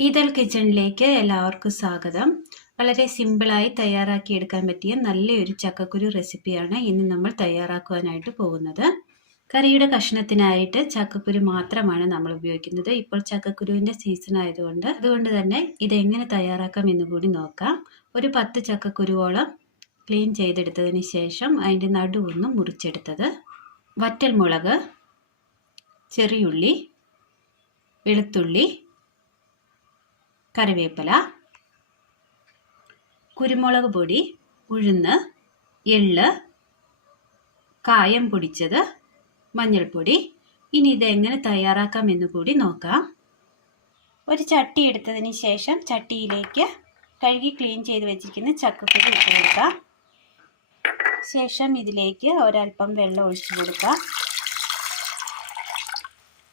Ethyl കിച്ചണിലേക്ക് എല്ലാവർക്കും സ്വാഗതം. വളരെ സിമ്പിളായി തയ്യാറാക്കി എടുക്കാൻ പറ്റിയ നല്ലൊരു ചക്കക്കുരു റെസിപ്പിയാണ് ഇന്ന് നമ്മൾ തയ്യാറാക്കുവാനായിട്ട് പോകുന്നത്. കറിയുടെ കഷ്ണത്തിനായിട്ട് ചക്കക്കുരു മാത്രമാണ് നമ്മൾ ഉപയോഗിക്കുന്നത്. ഇപ്പോൾ ചക്കക്കുരുവിന്റെ സീസൺ ആയതുകൊണ്ട് അതുകൊണ്ട് തന്നെ ഇതെങ്ങനെ തയ്യാറാക്കാം എന്ന് കൂടി നോക്കാം. ഒരു പത്ത് ചക്കക്കുരുവോളം ക്ലീൻ ചെയ്തെടുത്തതിന് ശേഷം അതിന്റെ നടുവൊന്ന് മുറിച്ചെടുത്തത് വറ്റൽ മുളക് ചെറിയുള്ളി വെളുത്തുള്ളി കറിവേപ്പില കുരുമുളക് പൊടി ഉഴുന്ന് എള്ള് കായം പൊടിച്ചത് മഞ്ഞൾപ്പൊടി. ഇനി ഇതെങ്ങനെ തയ്യാറാക്കാം എന്ന് കൂടി നോക്കാം. ഒരു ചട്ടി എടുത്തതിന് ശേഷം ചട്ടിയിലേക്ക് കഴുകി ക്ലീൻ ചെയ്ത് വെച്ചിരിക്കുന്ന ചക്കക്കുരു ഇട്ട് കൊടുക്കാം. ശേഷം ഇതിലേക്ക് ഒരൽപ്പം വെള്ളം ഒഴിച്ചു കൊടുക്കാം.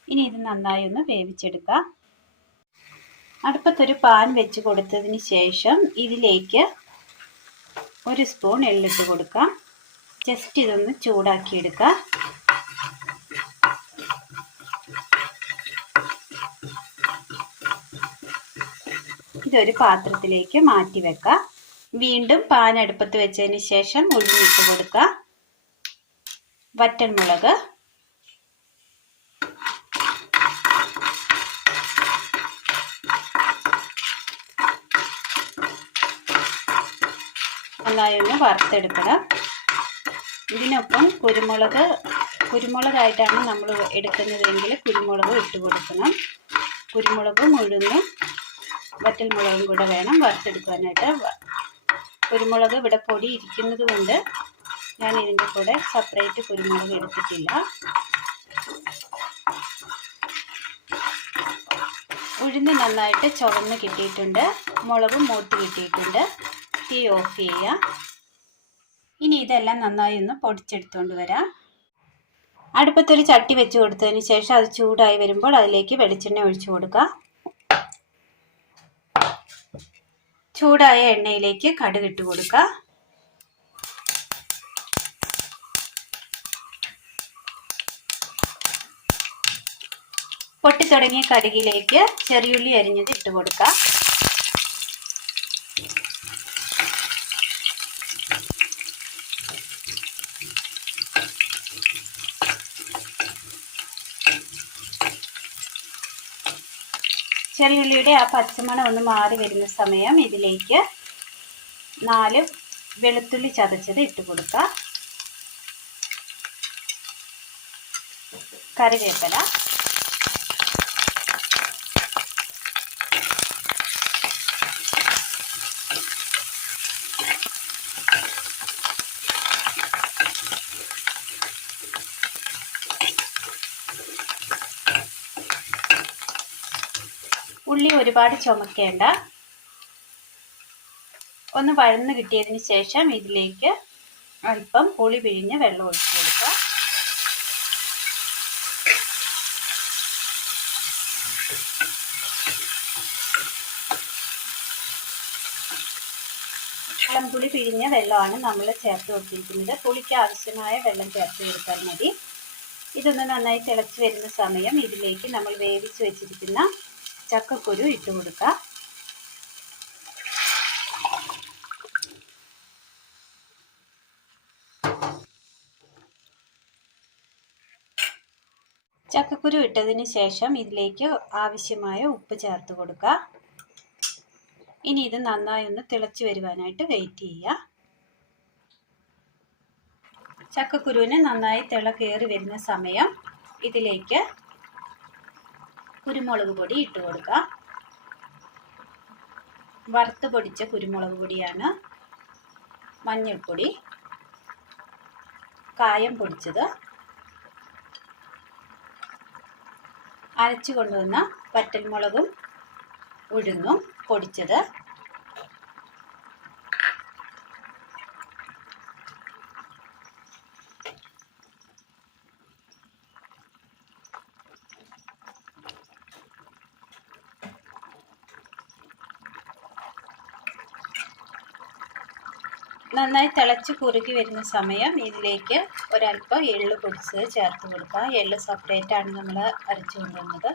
ഇനി ഇത് നന്നായി ഒന്ന് വേവിച്ചെടുക്കാം. അടുപ്പത്തൊരു പാൻ വെച്ച് കൊടുത്തതിന് ശേഷം ഇതിലേക്ക് ഒരു സ്പൂൺ എള്ളിട്ട് കൊടുക്കാം. ജസ്റ്റ് ഇതൊന്ന് ചൂടാക്കിയെടുക്കാം. ഇതൊരു പാത്രത്തിലേക്ക് മാറ്റി വെക്കാം. വീണ്ടും പാൻ അടുപ്പത്ത് വെച്ചതിന് ശേഷം ഉള്ളിട്ട് കൊടുക്കാം. വറ്റൽമുളക്. നന്നായി ഒന്ന് വറുത്തെടുക്കണം. ഇതിനൊപ്പം കുരുമുളക് കുരുമുളകായിട്ടാണ് നമ്മൾ എടുക്കുന്നതെങ്കിൽ കുരുമുളക് ഇട്ട് കൊടുക്കണം. കുരുമുളകും വറ്റൽ മുളകും കൂടെ വേണം വറുത്തെടുക്കാനായിട്ട് കുരുമുളക് ഇവിടെ പൊടി ഇരിക്കുന്നത് കൊണ്ട് ഞാൻ ഇതിന്റെ കൂടെ സെപ്പറേറ്റ് കുരുമുളക് എടുത്തിട്ടില്ല. ഉഴുന്ന് നന്നായിട്ട് ചുവന്ന് കിട്ടിയിട്ടുണ്ട്. മുളകും മൂത്ത് കിട്ടിയിട്ടുണ്ട്. തീ ഓഫ് ചെയ്യുക ഇനി ഇതെല്ലാം നന്നായി ഒന്ന് പൊടിച്ചെടുത്തുകൊണ്ട് വരാം. അടുപ്പത്തൊരു ചട്ടി വെച്ച് കൊടുത്തതിന് ശേഷം അത് ചൂടായി വരുമ്പോൾ അതിലേക്ക് വെളിച്ചെണ്ണ ഒഴിച്ചു കൊടുക്കുക ചൂടായ എണ്ണയിലേക്ക് കടുക് ഇട്ട് കൊടുക്കുക പൊട്ടിത്തുടങ്ങിയ കടുകിലേക്ക് ചെറിയുള്ളി അരിഞ്ഞത് ഇട്ട് കൊടുക്കുക ചെറിയുള്ളിയുടെ ആ പച്ചമണം ഒന്ന് മാറി വരുന്ന സമയം ഇതിലേക്ക് നാല് വെളുത്തുള്ളി ചതച്ചത് ഇട്ട് കൊടുക്കുക കറിവേപ്പില. ഉള്ളി ഒരുപാട് ചുമക്കേണ്ട. ഒന്ന് വഴന്ന് കിട്ടിയതിന് ശേഷം ഇതിലേക്ക് അല്പം പുളി പിഴിഞ്ഞ് വെള്ളം ഒഴിച്ചു കൊടുക്കുക. പുളി പിഴിഞ്ഞ വെള്ളമാണ് നമ്മൾ ചേർത്ത് കൊടുത്തിരിക്കുന്നത്. പുളിക്ക് ആവശ്യമായ വെള്ളം ചേർത്ത് കൊടുത്താൽ മതി. ഇതൊന്ന് നന്നായി തിളച്ച് വരുന്ന സമയം ഇതിലേക്ക് നമ്മൾ വേവിച്ച് വെച്ചിരിക്കുന്ന ചക്കക്കുരു ഇട്ട് കൊടുക്കുക ചക്കക്കുരു ഇട്ടതിന് ശേഷം ഇതിലേക്ക് ആവശ്യമായ ഉപ്പ് ചേർത്ത് കൊടുക്കുക. ഇനി ഇത് നന്നായി ഒന്ന് തിളച്ചു വരുവാനായിട്ട് വെയിറ്റ് ചെയ്യുക. ചക്കക്കുരുവിന് നന്നായി തിള കയറി വരുന്ന സമയം ഇതിലേക്ക് കുരുമുളക് പൊടി ഇട്ട് കൊടുക്കാം. വറുത്ത് പൊടിച്ച കുരുമുളക് പൊടിയാണ് മഞ്ഞൾപ്പൊടി. കായം പൊടിച്ചത്. അരച്ചു കൊണ്ടുവന്ന വറ്റൽമുളകും ഉഴുന്നും പൊടിച്ചത്. നന്നായി തിളച്ച് കുറുകി വരുന്ന സമയം ഇതിലേക്ക് ഒരല്പം എൾ പൊടിച്ച് ചേർത്ത് കൊടുക്കാം എള്ള് സെപ്പറേറ്റാണ് നമ്മൾ അരച്ചു കൊണ്ടുവന്നത്.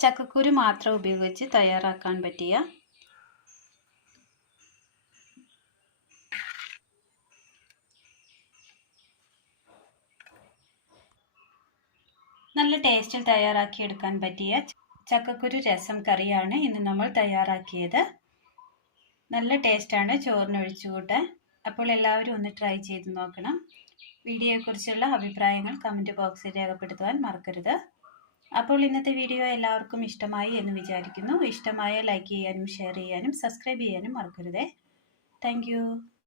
ചക്കക്കുരു മാത്രം ഉപയോഗിച്ച് തയ്യാറാക്കാൻ പറ്റിയ നല്ല ടേസ്റ്റിൽ തയ്യാറാക്കി എടുക്കാൻ പറ്റിയ ചക്കക്കുരു രസം കറിയാണ് ഇന്ന് നമ്മൾ തയ്യാറാക്കിയത്. നല്ല ടേസ്റ്റാണ് ചോറിന് ഒഴിച്ചു കൂട്ടാൻ അപ്പോൾ എല്ലാവരും ഒന്ന് ട്രൈ ചെയ്ത് നോക്കണം. വീഡിയോയെക്കുറിച്ചുള്ള അഭിപ്രായങ്ങൾ കമന്റ് ബോക്സിൽ രേഖപ്പെടുത്തുവാൻ മറക്കരുത്. അപ്പോൾ ഇന്നത്തെ വീഡിയോ എല്ലാവർക്കും ഇഷ്ടമായി എന്ന് വിചാരിക്കുന്നു. ഇഷ്ടമായ ലൈക്ക് ചെയ്യാനും ഷെയർ ചെയ്യാനും സബ്സ്ക്രൈബ് ചെയ്യാനും മറക്കരുതേ. താങ്ക്